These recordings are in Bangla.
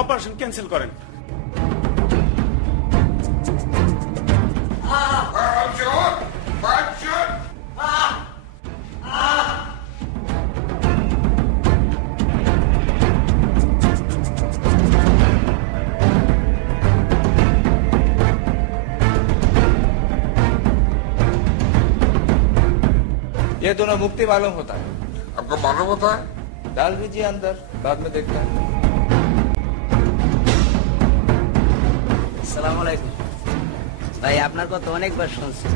অপারেশন ক্যান্সেল করেন। ये दोनों मुक्ति मालूम होता है। आपको मालूम होता है? डाल दीजिए अंदर, बाद में देखते हैं। আসসালামু আলাইকুম ভাই, আপনার কথা অনেকবার শুনছি।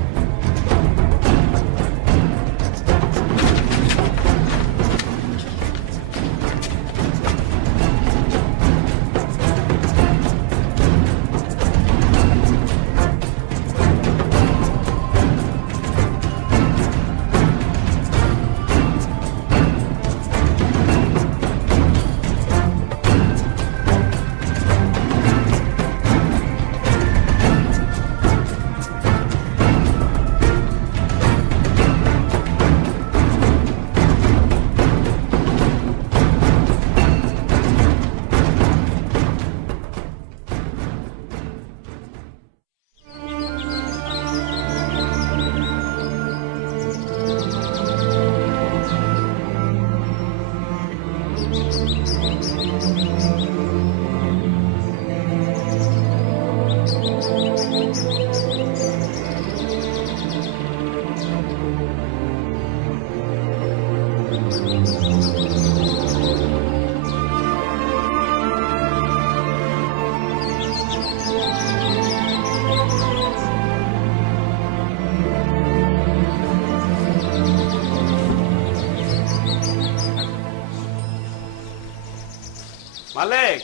মালিক,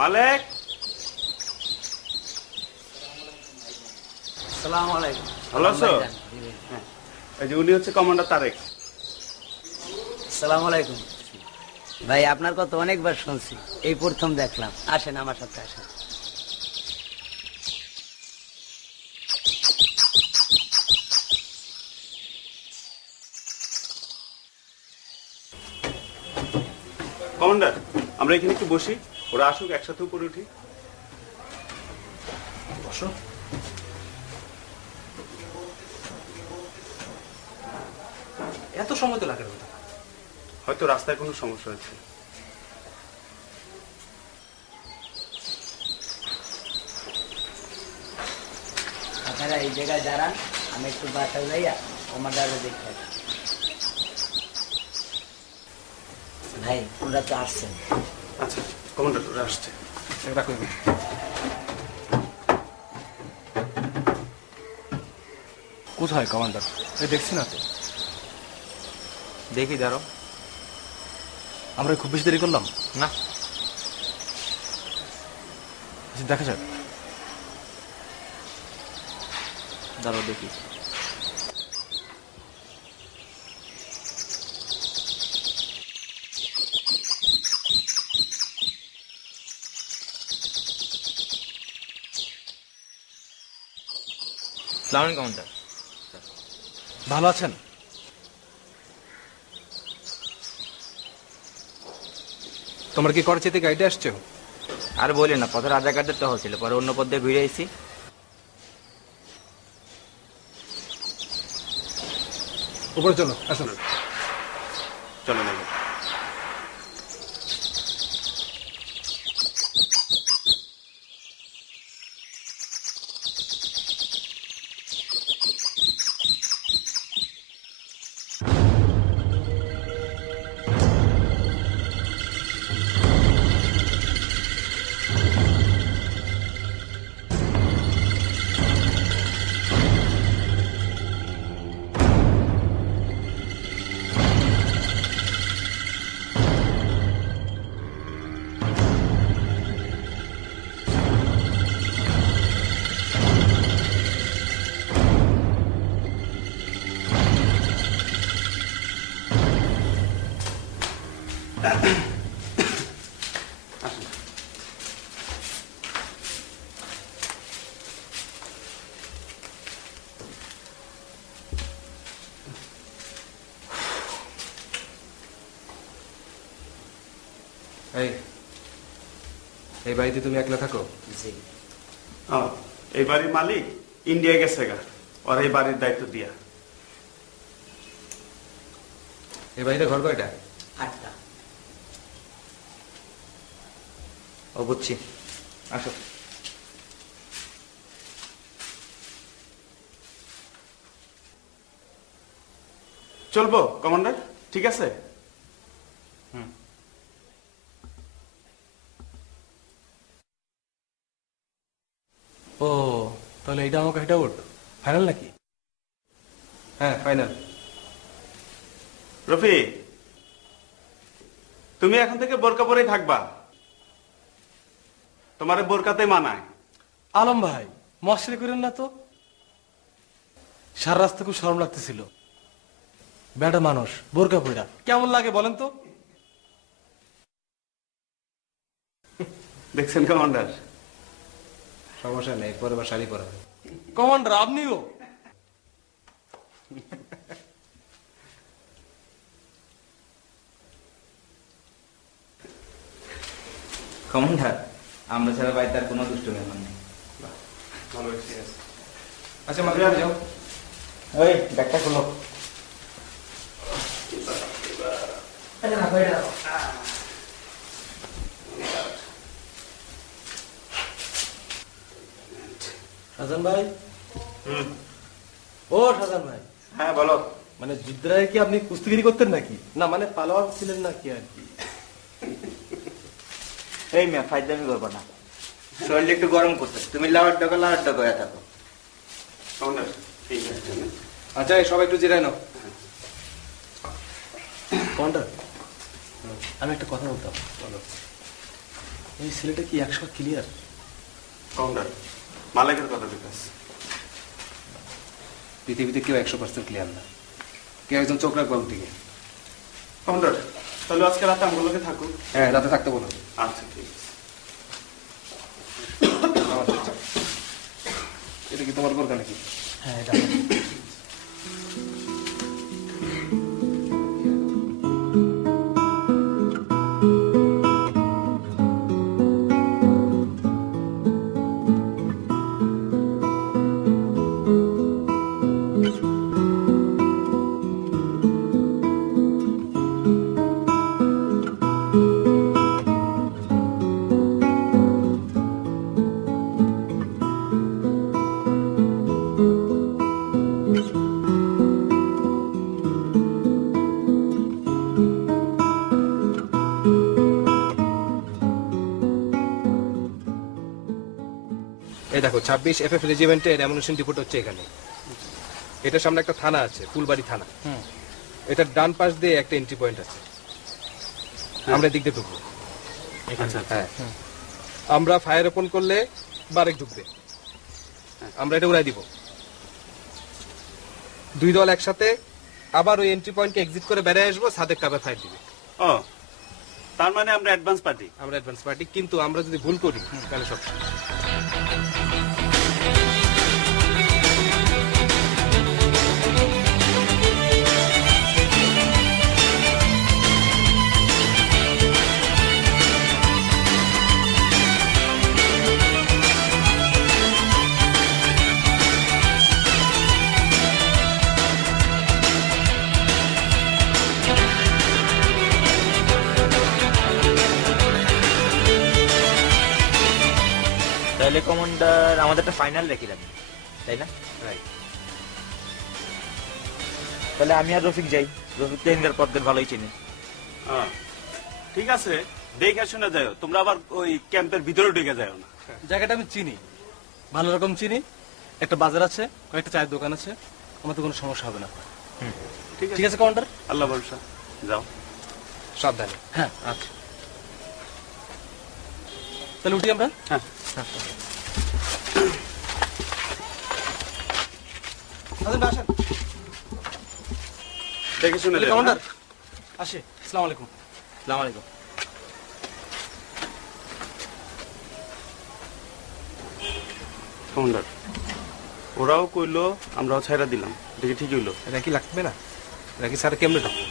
মালিক, আসসালামু আলাইকুম। ভালো আছো? হ্যাঁ, এই যে উনি হচ্ছে কমান্ডার তারেক। আসসালামু আলাইকুম ভাই, আপনার কথা অনেকবার শুনছি, এই প্রথম দেখলাম। আসেন আমার সাথে আসেন। কমান্ডার, আমরা এখানে একটু বসি, ওরা আসুক, একসাথে উপরে উঠি। বসো। এত সময় তো লাগে না, হয়তো রাস্তায় কোনো সমস্যা হয়েছে। আপনারা এই জায়গায় দাঁড়ান, আমি একটু বাসায় যাইয়া কমান্ডারে দেখতে। ভাই ওরা তো আসছেন। আচ্ছা কমান্ডার, ওরা আসছে। রাখো। কোথায় কমান্ডার? দেখছি না তো। देखी दाঁড়ো। আমরা খুব বেশি দেরি করলাম না, দেখা যাক। দাঁড়াও দেখি। সালাম কমান্ডার। ভালো আছেন? তোমার কি করাচিতে গাইডে আসছো? আর বলি না, পথে রাজাকারদের টহল ছিল, পরে অন্য পথ দিয়ে ঘুরে আইছি। উপরে চলো, আসুন। চলো না। এই বাড়িতে তুমি একলা থাকো? জি। এই বাড়ির মালিক ইন্ডিয়া গেছে গা, আর এই বাড়ির দায়িত্ব দিয়া। এই বাড়িতে ঘর কয়টা? 8টা। ও বুঝছি, আসো। চলবো কমান্ডার? ঠিক আছে। ও তাহলে এটা আমাকে এটা ওঠ ফাইনাল নাকি? হ্যাঁ ফাইনাল। রফি, তুমি এখন থেকে বোরকা পরেই থাকবা, তোমার বোরকাতে মানায়। আলম ভাই মস্করি করেন না তো, সারা রাস্তা খুব শরম লাগতেছিল। বেটা মানুষ বোরকা পইরা কেমন লাগে বলেন তো? দেখছেন কমান্ডার? সমস্যা নেই, পরে বা শাড়ি পরাবে। কমান্ডার আপনিও? কমান্ডার, আমরা ছাড়া বাড়িতে আর কোনো দুষ্ট মেহমান নেই। আচ্ছা মাঝে যাও। ওই ব্যাগটা খোলো। শাহজাহান ভাই। ও শাহজাহান ভাই। হ্যাঁ বলো। মানে যুদ্ধরায় কি আপনি কুস্তিগিরি করতেন নাকি? না মানে পালোয়ান ছিলেন নাকি আর কি? এই মেয়ে ফাইজলামি করবো না, শরীরটা একটু গরম করতে। তুমি লাহার ডগা হয়ে থাকো। কমান্ডার ঠিক আছে। আচ্ছা সবাই একটু জিরায় নাও। কমান্ডার আমি একটা কথা বলতাম। বলো। এই ছেলেটা কি 100 ক্লিয়ার? কমান্ডার মালিকের কথা বিকাশ। পৃথিবীতে কেউ 100% ক্লিয়ার না, কেউ একজন চোখ রাখবো দিকে। কমান্ডার তাহলে আজকে রাতে আমগুলোকে থাকুক। হ্যাঁ রাতে থাকতে বলো। আচ্ছা ঠিক আছে। এটা কি তোমার বোরকা নাকি? হ্যাঁ এটা। এই দেখো 26 FF রেজিমেন্টের অ্যামুনিশন ডিপোট হচ্ছে এখানে। এটার সামনে একটা থানা আছে, ফুলবাড়ি থানা। এটার ডান পাশ দিয়ে একটা এন্ট্রি পয়েন্ট আছে, আমরা দিক দিয়ে ঢুকবো। আচ্ছা হ্যাঁ আমরা ফায়ার ওপেন করলে বারেক ঢুকবে, আমরা এটা উড়াই দিব। দুই দল একসাথে আবার ওই এন্ট্রি পয়েন্টকে এক্সিট করে বেরিয়ে আসবো, সাদেক কাবে ফায়ার দিবে। ও তার মানে আমরা অ্যাডভান্স পার্টি। আমরা অ্যাডভান্স পার্টি, কিন্তু আমরা যদি ভুল করি তাহলে সব তাহলে কমান্ডার আমাদের একটা ফাইনাল রেখে যাবে, তাই না? তাহলে আমি আর রফিক যাই। রফিক তো এনগার পদ্মের ভালোই চিনি। ঠিক আছে, দেখে শুনে যাও, তোমরা আবার ওই ক্যাম্পের ভিতরে ঢুকে যাও না। জায়গাটা আমি চিনি, ভালো রকম চিনি। একটা বাজার আছে, কয়েকটা চায়ের দোকান আছে, আমাদের কোনো সমস্যা হবে না। ঠিক আছে কমান্ডার, আল্লাহ ভরসা, যাও সাবধানে। হ্যাঁ আচ্ছা, তাহলে উঠি আমরা। হ্যাঁ আসেন দেখে শুনে যাও। কমান্ডার আসি, আসসালামু আলাইকুম। আসসালামু আলাইকুম। কমান্ডার ওরাও কইলো, আমরাও ছাইরা দিলাম, দেখি ঠিক হইলো। এটা কি লাগবে না? এটা কি স্যার কেমনে থাকবে?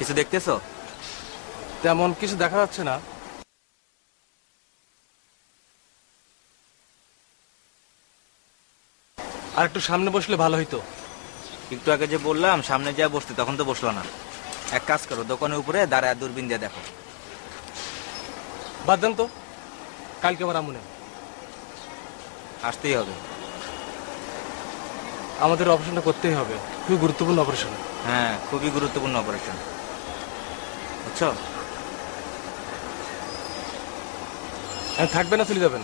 কিছু দেখতেছো? তেমন কিছু দেখা যাচ্ছে না। আর একটু সামনে বসলে ভালো হইতো। একটু আগে যে বললাম সামনে যা বসতে, তখন তো বসলো না। এক কাজ করো, দোকানের উপরে দাঁড়ায় দূরবীন দিয়ে দেখো। বাদ দেন তো, কালকে আমার আমুনে আসতেই হবে। আমাদের অপারেশনটা করতেই হবে, খুবই গুরুত্বপূর্ণ অপারেশন। হ্যাঁ, খুবই গুরুত্বপূর্ণ অপারেশন, বুঝছো? থাকবেন না চলে যাবেন?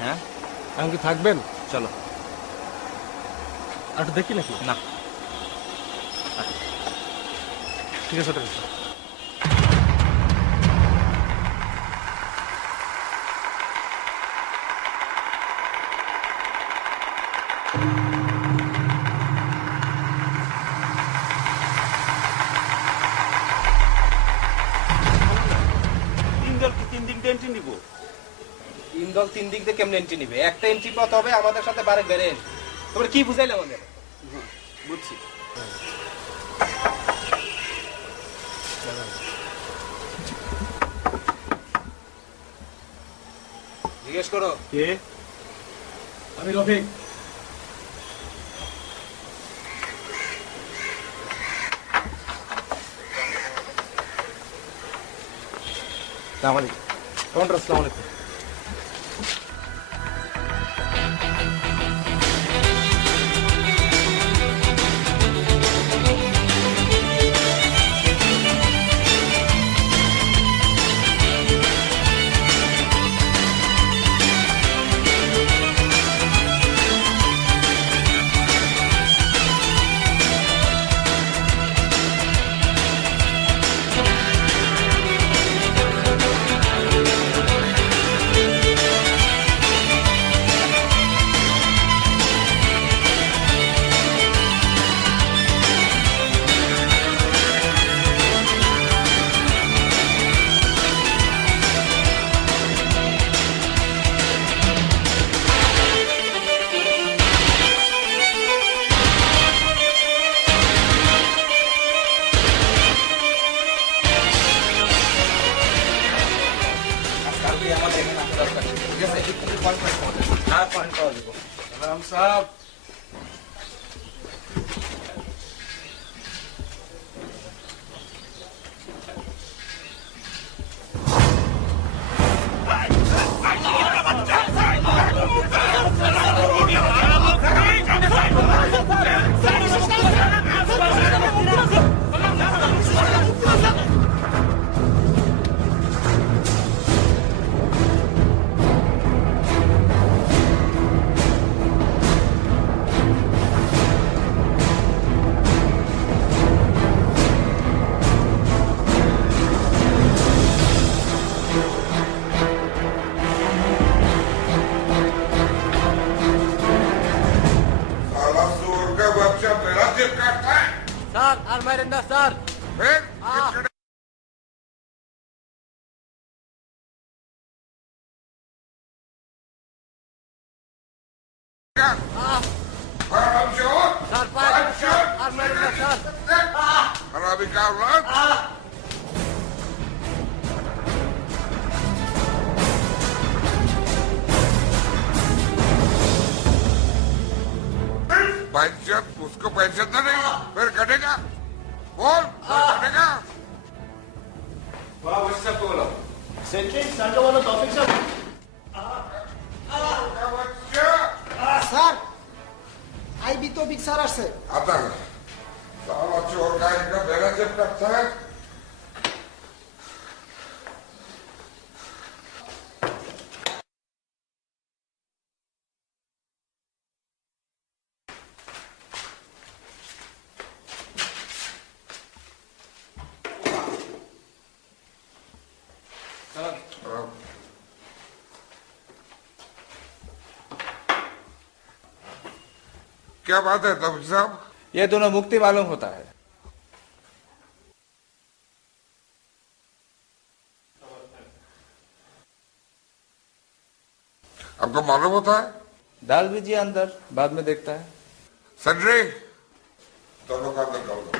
হ্যাঁ, এখন কি থাকবেন? চলো। আর একটু দেখি নাকি? না, ঠিক আছে, ঠিক আছে। তিন দল কি 3 দিন টেন্টি নিব? 3 দল 3 দিক দিয়ে কেমনে এন্ট্রি নিবে? একটা এন্ট্রি পাতে হবে আমাদের সাথে বারেক বেরেন। তোমরা কি বুঝাইলে আমাদের? বুঝছি। জিজ্ঞেস করো। কে? আমি রফিক। কাউন্টার, আসসালামু আলাইকুম। সাহেব, साला जोर का बच्चा मेरा दिल काटता है। স্যার আর মারেন না স্যার। फिर किसने क्या? हरामचोर! স্যার हरामचोर! আর মারেন না স্যার। हरामी का औलाद! पेंशन उसको पेंशन तो नहीं, फिर कटेगा। बोल, फिर कटेगा। का बच्चा স্যার আইবি তো বিগ স্যার আসছে। आता है। साला चोर का इनका बेड़ा जब करता है। क्या बात है तब साहब? ये दोनों मुक्ति मालूम होता है। आपको मालूम होता है? डाल दीजिए अंदर, बाद में देखता है। संजय दोनों का अंदर कर दो।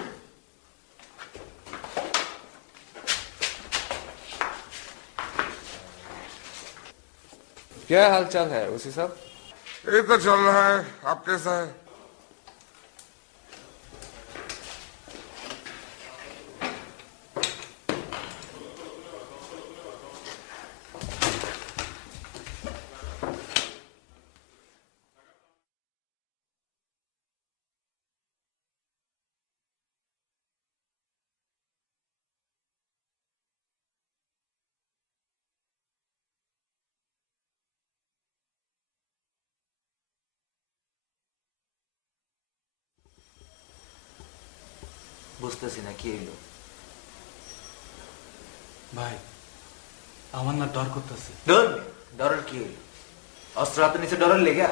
क्या हाल चाल है उसी साहब? ये तो चल रहा है, आप कैसा है? বুঝতেছি না কি হইলো। ভাই আমার না ডর করতেছে। ডর? ডরের কি হইলো? অস্ত্র হাতে নিচে ডরের লেগা?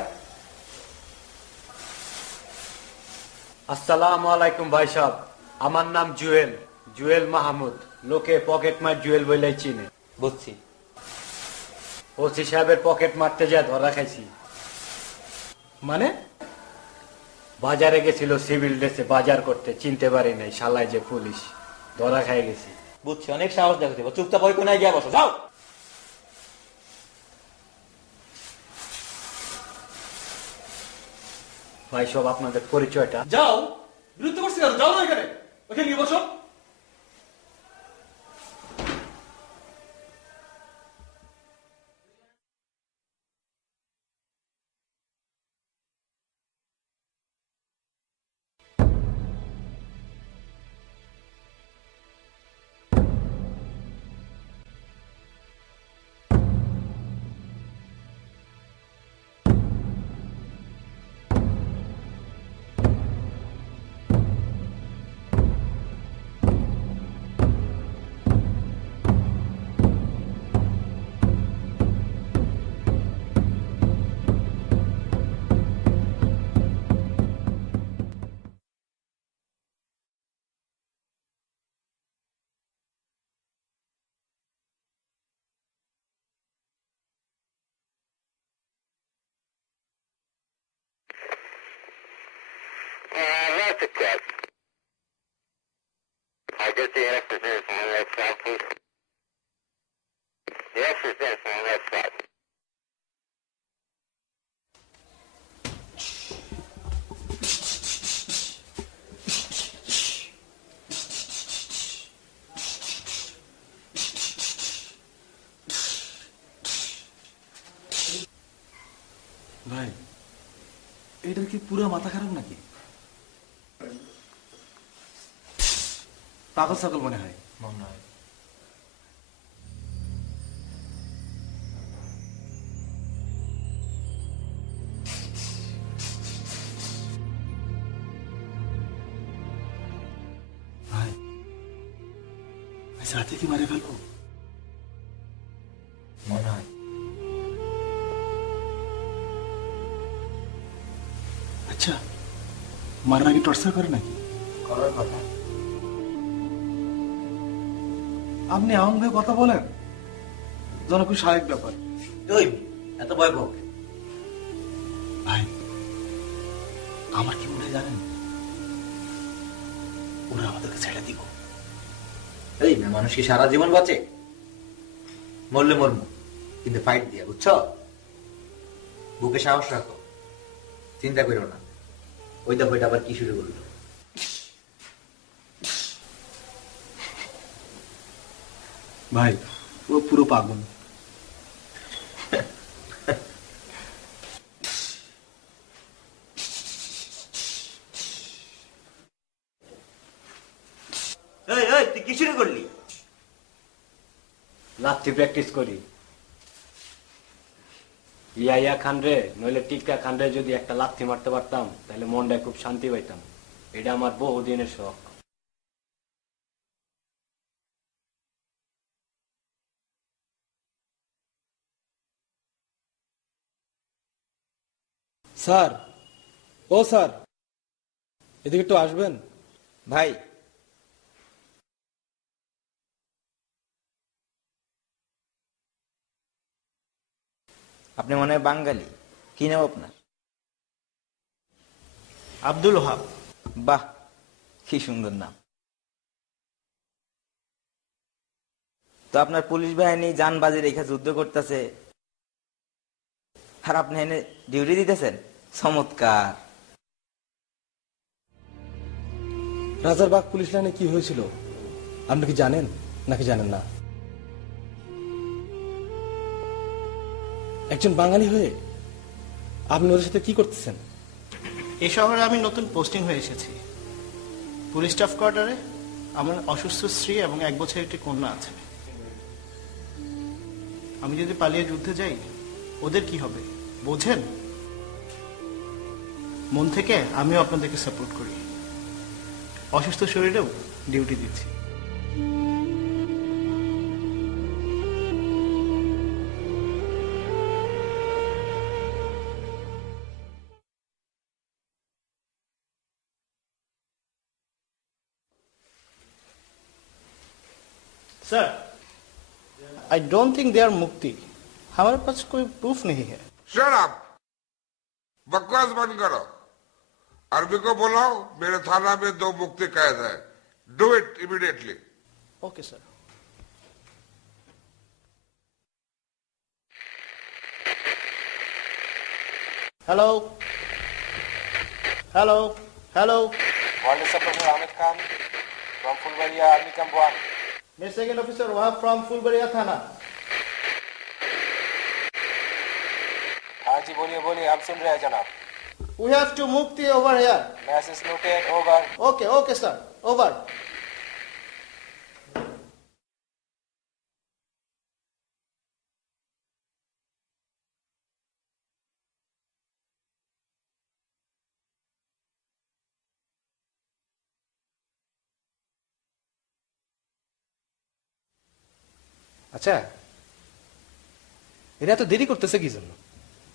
আসসালামু আলাইকুম ভাই সাহেব, আমার নাম জুয়েল, জুয়েল মাহমুদ, লোকে পকেট মার জুয়েল বলেই চিনে। বুঝছি। ওসি সাহেবের পকেট মারতে যা ধরা খাইছি। মানে? বাজারে গেছিল সিভিল ড্রেসে বাজার করতে, চিনতে পারি নাই, শালায় যে পুলিশ, ধরা খাই গেছি। বুঝছি, অনেক সাহস দেখাতে, চুপচাপ ওই কোনায় গিয়ে বসো, যাও। ভাই সব আপনাদের পরিচয়টা? যাও, বিরুদ্ধ করছি আর যাও না এখানে, ওখানে গিয়ে বসো। That's a cat. I get the exorcist on that side, please. The exorcist on that side. ভাই এটার কি পুরো মাথা খারাপ নাকি? পাগল ছাগল মনে হয়। মনে হয়। ভাই সাথে কি মারে ফেলবো? মনে হয়। আচ্ছা, মারার আগে টর্চার করে নাকি? করার কথা। আপনি এমন ভাবে কথা বলেন যেন খুব স্বাভাবিক ব্যাপার। তুই এত ভয় পাও? ভাই আমার কি মনে হয় জানেন, ওরা আমাদেরকে ছেড়ে দিব। এই না, মানুষ কি সারা জীবন বাঁচে? মরলে মরমু, কিন্তু ফাইট দিয়া, বুঝছো? বুকে সাহস রাখো, চিন্তা করো না। ওই দেখো এটা আবার কি শুরু করলো। ভাই ও পুরো পাগল। এই এই তুই কি শুরু করলি? লাথি প্র্যাকটিস করি। ইয়া খান রে নইলে টিক্কা খান রে যদি একটা লাথি মারতে পারতাম তাহলে মনটায় খুব শান্তি পাইতাম। এটা আমার বহুদিনের শখ। স্যার, ও স্যার, এদিকে একটু আসবেন। ভাই আপনি মনে হয় বাঙালি, কি নাম আপনার? আব্দুল ওহাব। বাহ, কি সুন্দর নাম। তো আপনার পুলিশ বাহিনী জান বাজি রেখে যুদ্ধ করতেছে, আর আপনি এনে ডিউটি দিতেছেন, চমৎকার। রাজারবাগ পুলিশ লাইনে কি হয়েছিল আপনি কি জানেন নাকি জানেন না? একজন বাঙালি হয়ে আপনি ওদের সাথে কি করতেছেন? এই শহরে আমি নতুন পোস্টিং হয়ে এসেছি। পুলিশ স্টাফ কোয়ার্টারে আমার অসুস্থ স্ত্রী এবং 1 বছরের একটি কন্যা আছে। আমি যদি পালিয়ে যুদ্ধে যাই ওদের কি হবে বোঝেন? মন থেকে আমিও আপনাদেরকে সাপোর্ট করি, অসুস্থ শরীরেও ডিউটি দিচ্ছি। Sir, I don't think they are मुक्ति। हमारे पास कोई प्रूफ नहीं है। शट अप, बकवास बंद करो। अरबी को बुलाओ, मेरे थाना में 2 मुक्ति कैद है। Do it immediately. Okay sir. Hello hello hello, World Supplier Ahmed Khan from Fulbaria Army Camp 1. मैं सेकंड ऑफिसर वहां फ्रॉम फुलबरिया थाना। हाँ जी बोलिए, हम सुन रहे हैं जनाब। We have to Mukti over here। Message noted, over. Okay, okay sir, over। আচ্ছা, এরা এত দেরি করতেছে কি জন্য?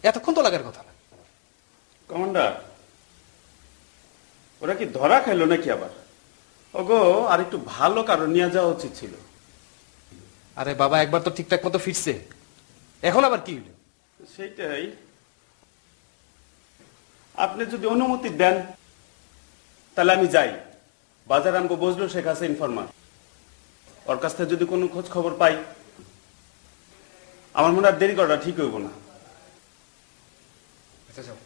এতক্ষণ তো লাগার কথা না। কমান্ডার, ওরা কি ধরা খাইলো নাকি আবার? ওগো আর একটু ভালো কারণ নিয়ে যাওয়া উচিত ছিল। আরে বাবা, একবার তো ঠিকঠাক মতো ফিরছে, এখন আবার কি হলো? সেটাই, আপনি যদি অনুমতি দেন তাহলে আমি যাই। বাজার আমগো বজলু শেখ আছে ইনফরমার, ওর কাছ থেকে যদি কোনো খোঁজ খবর পাই, আমার মনে আর দেরি করাটা ঠিক হইব না। আচ্ছা যাও,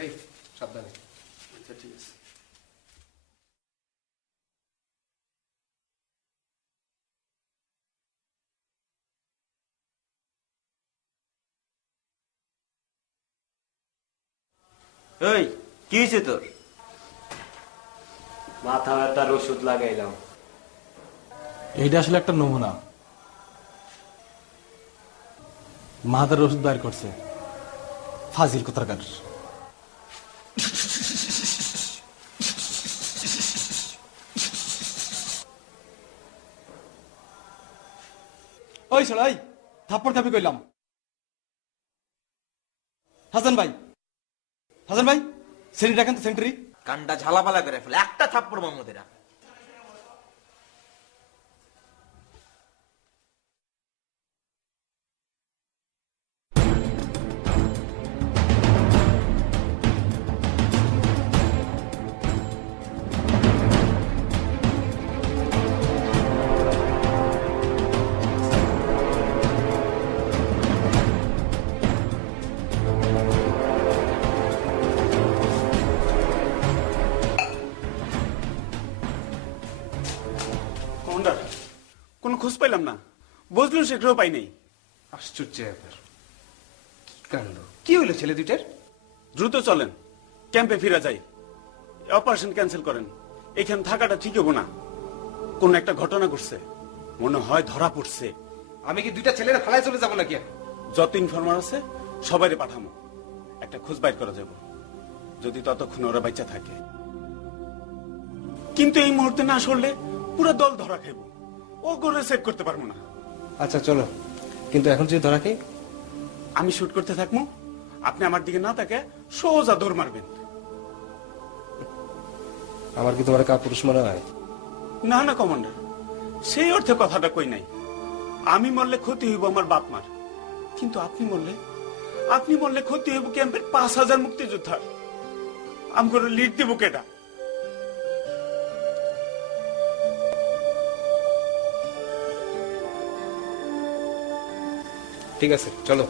এই সাবধানে। আচ্ছা ঠিক আছে। ওই কি হয়েছে তোর? মাথা ব্যথার ওষুধ লাগাইলাম। এইটা আসলে একটা নমুনা। মাথার ওষুধ বাইর করছে ফাজিল কোথাকার। ওই সরাই থাপ্পড় খাবি কইলাম। হাসান ভাই, হাসান ভাই, সেন্টারি রাখেন তো, সেন্টারি। কানটা ঝালাপালা করে ফেলে, একটা থাপ্পড় মোহাম্মদেরা। কমান্ডার, কোনো খোঁজ পাইলাম না, বজলু শেখরেও পাই নাই। আশ্চর্য ব্যাপার, কি কাণ্ড! কি হইলো ছেলে দুইটার? দ্রুত চলেন, ক্যাম্পে ফিরে যাই। অপারেশন ক্যান্সেল করেন, এখানে থাকাটা ঠিক হবো না। কোন একটা ঘটনা ঘটছে, মনে হয় ধরা পড়ছে। আমি কি দুইটা ছেলেরা ফালায় চলে যাবো নাকি এখন? যত ইনফরমার আছে সবাইরে পাঠামো, একটা খোঁজ বাইর করা যাব, যদি ততক্ষণ ওরা বাচ্চা থাকে। কিন্তু এই মুহূর্তে না সরলে পুরো দল ধরা খাইব, ও করে সেভ করতে পারবো না। আচ্ছা চলো, কিন্তু এখন যদি ধরা খাই? আমি শুট করতে থাকবো, আপনি আমার দিকে না তাকে সোজা দৌড় মারবেন। আমার কি তোমার কাপুরুষ মনে হয়? না না কমান্ডার, সেই অর্থে কথাটা কই নাই। আমি মরলে ক্ষতি হইব আমার বাপ মার, কিন্তু আপনি মরলে ক্ষতি হইব ক্যাম্পের 5000 মুক্তিযোদ্ধার। আমি করে লিড দিব কেটা? ঠিক আছে চলো।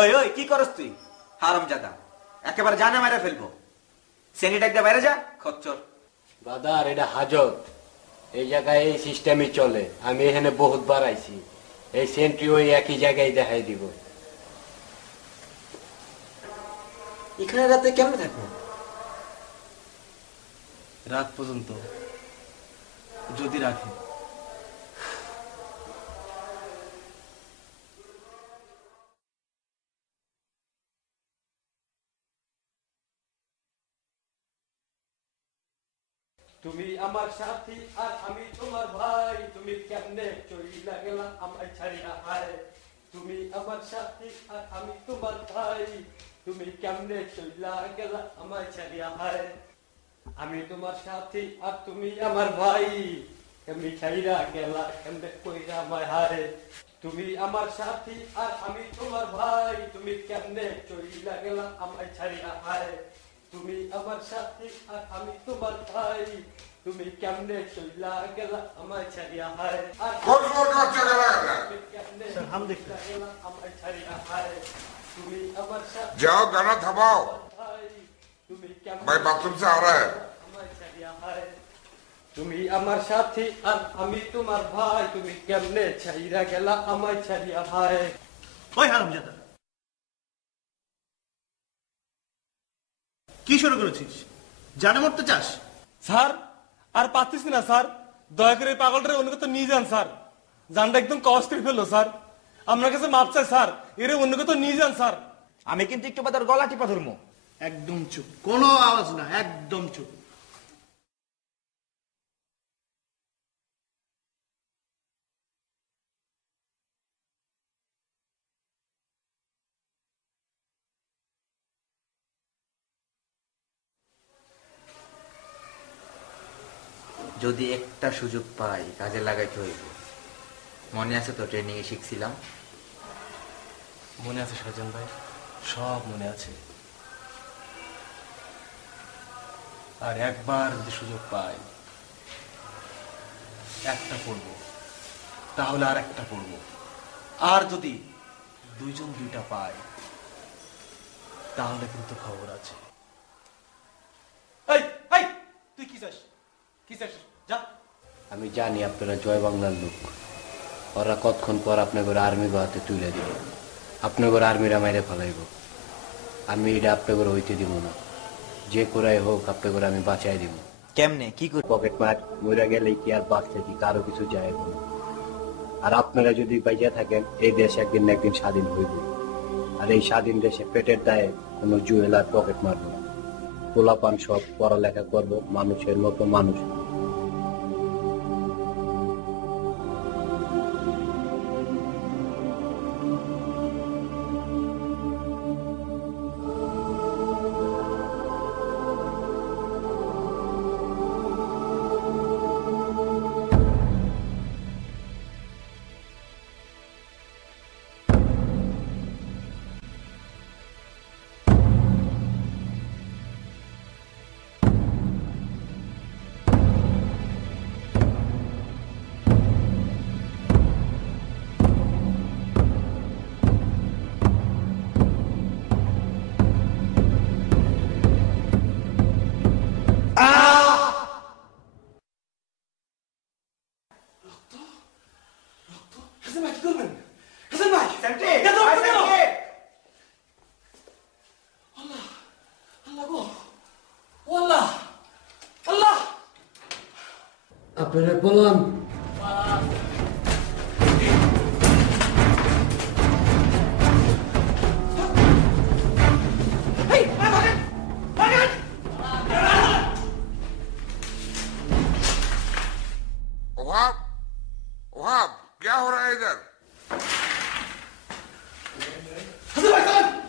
ওই ওই কি করস তুই হারামজাদা, একেবারে জানে মারা ফেলবো। সেনিটা একটা বাইরে যা খচ্চর। ব্রাদার এটা হাজত, এই জায়গায় এই সিস্টেমই চলে। আমি এখানে বহুত বার আইছি, এই সেন্ট্রি ওই একই জায়গায় দেখাই দিব। এখানে রাতে কেমন থাকবো? রাত পর্যন্ত যদি রাখে। তুমি আমার সাথী আর আমি তোমার ভাই, তুমি কেমনে চইলা গেলা আমায় ছাড়িয়া হায়। তুমি আমার সাথী আর আমি তোমার ভাই, তুমি কেমনে চইলা গেলা আমায় ছাড়িয়া হায়। আমি তোমার সাথী আর তুমি আমার ভাই, আমি ছাইরা গেলা কেমনে কইরা আমায় হায়। তুমি আমার সাথী আর আমি তোমার ভাই, তুমি কেমনে চইলা গেলা আমায় ছাড়িয়া হায়। তুমি আমার সাথী আর আমি তোমার ভাই, তুমি কেমনে চইলা গেলা আমায় ছাড়িয়া হায়। আর কেমনে চইলা গেলা আমায় ছাড়িয়া হায়। তুমি আমার সাথী जाओ गाना थमाओ, ভাই, তুমি কেমনে भाई बाथरूम से आ रहा है। আমায় ছাড়িয়া হায়। তুমি আমার সাথী আর আমি তোমার ভাই, তুমি কেমনে ছাইরা গেলা আমায় ছাড়িয়া হায়। ওই হারামজাদা, কি শুরু করেছিস? জানে মরতে চাস? স্যার আর পাচ্ছিস না স্যার, দয়া করে এই পাগলটারে অন্য কোথাও নিয়ে যান স্যার। জানটা একদম কষ্ট করে ফেললো স্যার, আপনার কাছে মাপ চাই স্যার, এর অন্য কোথাও নিয়ে যান স্যার। আমি কিন্তু একটু বাদার গলা টিপা ধরবো। একদম চুপ, কোনো আওয়াজ না, একদম চুপ। যদি একটা সুযোগ পাই কাজে লাগাইতে হইব। মনে আছে তো ট্রেনিং এ শিখছিলাম? মনে আছে সাজন ভাই, সব মনে আছে। আর একবার যদি সুযোগ পাই একটা পড়বো, তাহলে আর একটা পড়বো। আর যদি দুইজন দুইটা পাই তাহলে কিন্তু খবর আছে। এই এই তুই কি চাস, কি চাস? যা। আমি জানি আপনারা জয় বাংলার লোক, ওরা কতক্ষণ পর আপনাদের আর্মি হাতে তুলে দিবে, আপনাদের আর্মিরা মাইরে ফেলাইব। আমি এটা আপনাদের হইতে দিব না, যে করাই হোক আপনাদের আমি বাঁচাই দিব। কেমনে কি করে? পকেট মার মরে গেলে কি আর বাঁচতে কি কারো কিছু যায় না। আর আপনারা যদি বাইজা থাকেন, এই দেশ একদিন না একদিন স্বাধীন হইব। আর এই স্বাধীন দেশে পেটের দায়ে কোনো জুয়েলার পকেট মারবো না। পোলাপান সব পড়ালেখা করবো, মানুষের মতো মানুষ। হাসান ভাই কি করবেন? হাসান ভাই আল্লাহ আল্লাহ গো, ও আল্লাহ আল্লাহ। আপনারা বললাম वहाब, वहाब क्या हो रहा है इधर? হাসাन ভাই